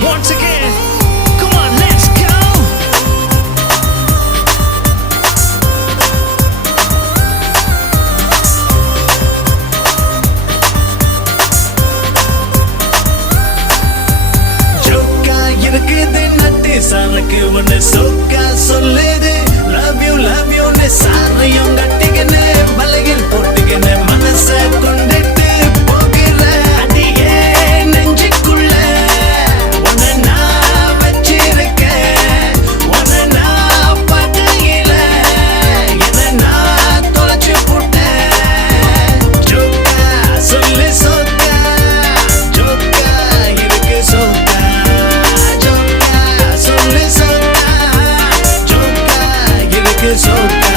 Once again, come on, let's go. Joka irukudhu nattu sarakku one soka solludu love you ne sariyum kattigene balagil pottigene manasa kondittu pogura adiye nenjukkulla one na vechirukken one na pagayila ena na tolachu putten joka sollu soka joka irukku soka joka sollu soka joka irukku soka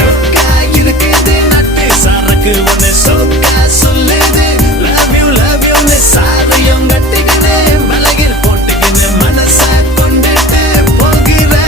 joka irukudhu nattu sarakku one soka solludu love you ne sariyum kattigene balagil pottigene manasa kondittu pogura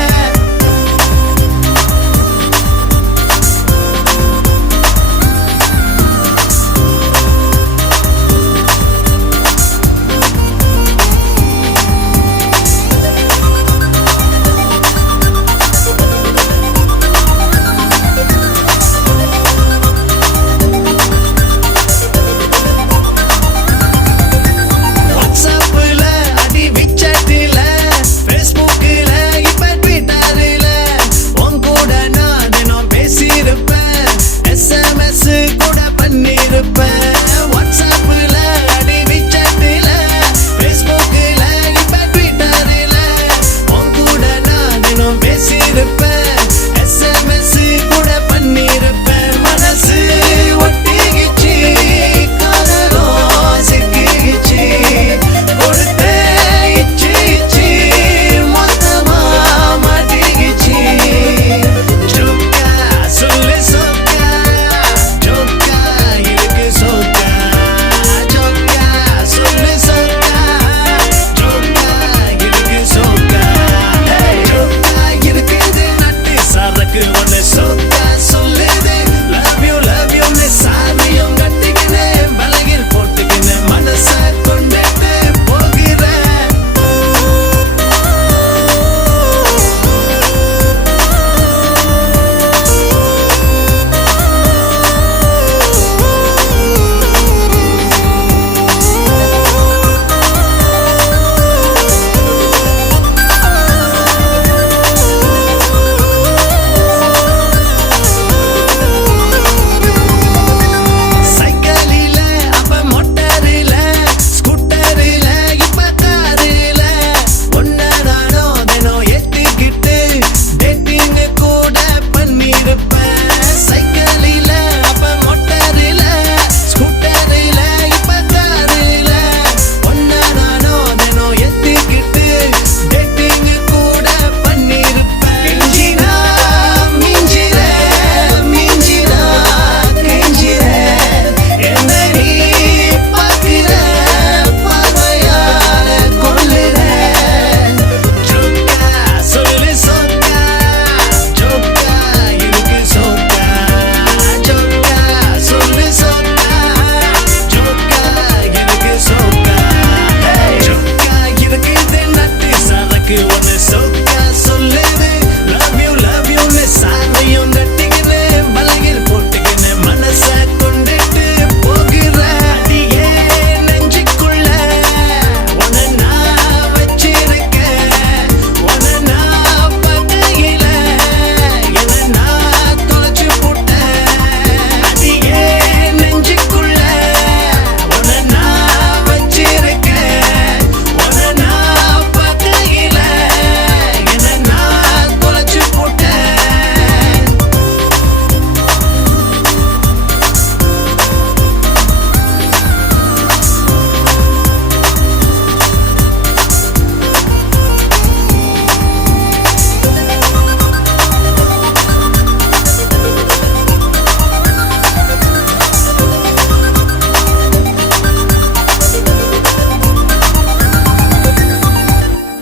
WhatsAppல அடி விச்சாட்டில Facebookல இப்ப Twitterல உன் கூட நான் தினம் பேசியிருப்பேன் SMS கூட பண்ணியிருப்பேன் WhatsAppல அடி விச்சாட்டில Facebookல இப்ப Twitterல உன் கூட நான் தினம் பேசியிருப்பேன் SMS கூட பண்ணியிருப்பேன் மனசு ஒட்டிக்கிச்சு காதலும் சிக்கிச்சு கொடுத்தே இச்சு இச்சு மொத்தமா மாட்டிக்கிச்சு ஜோக்கா சொல்லு சோக்கா ஜோக்கா இருக்கு சோக்கா ஜோக்கா சொல்லு சோக்கா ஜோக்கா இருக்கு சோக்கா ஜோக்கா இருக்குது நட்டு சரக்கு ஒன்று சோக்கா சொல்லுது